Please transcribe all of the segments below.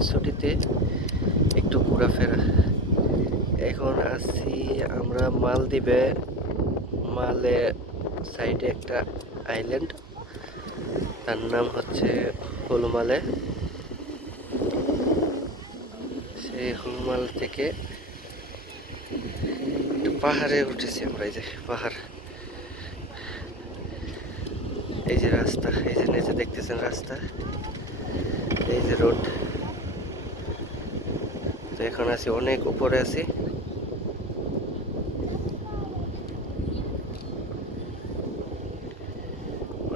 ছুটিতে একটু ঘোরাফেরা। এখন আছি আমরা মালদ্বীপে। মালে সাইডে একটা আইল্যান্ড তার নাম হচ্ছে হুলমালে। সেই হুলমাল থেকে একটু পাহাড়ে উঠেছি আমরা, এই যে পাহাড়। এই যে রাস্তা, এই যে নিচে দেখতেছেন রাস্তা। এই যে রোড। তো এখন আছি, অনেক উপরে আছি।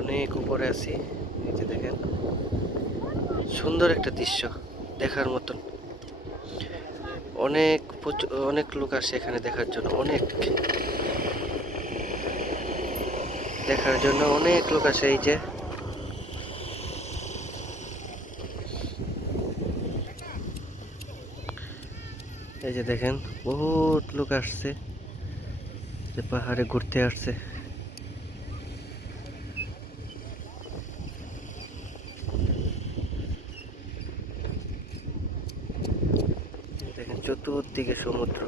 অনেক উপরে আছি, এই যে দেখেন। সুন্দর একটা দৃশ্য, দেখার মতন। অনেক অনেক লোক আসে এখানে দেখার জন্য, অনেক। দেখার জন্য অনেক লোক আসে, এই যে। এই যে দেখেন, বহুত লোক আসছে, যে পাহাড়ে ঘুরতে আসছে। দেখেন, চতুর্দিকে সমুদ্র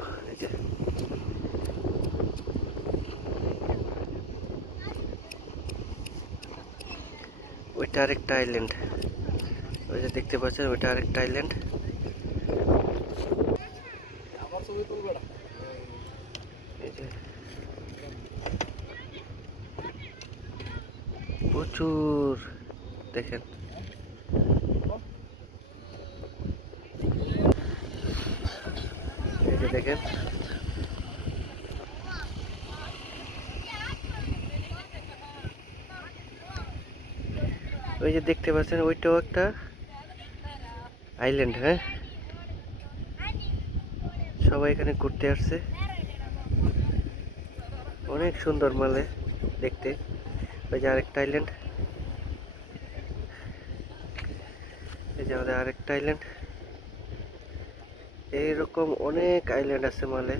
ওইটা আরেকটা আইল্যান্ড ওই যে দেখতে পাচ্ছেন, ওইটা আরেকটা আইল্যান্ড এই যে প্রচুর। দেখেন। এই যে দেখেন। ওই যে দেখতে পাচ্ছেন, ওইটাও একটা আইল্যান্ড হ্যাঁ? সবাই এখানে ঘুরতে আসছে। অনেক সুন্দর মালে দেখতে। ওই যে আরেকটা আইল্যান্ড এই যে আমাদের আরেকটা আইল্যান্ড এইরকম অনেক আইল্যান্ড আছে মালে।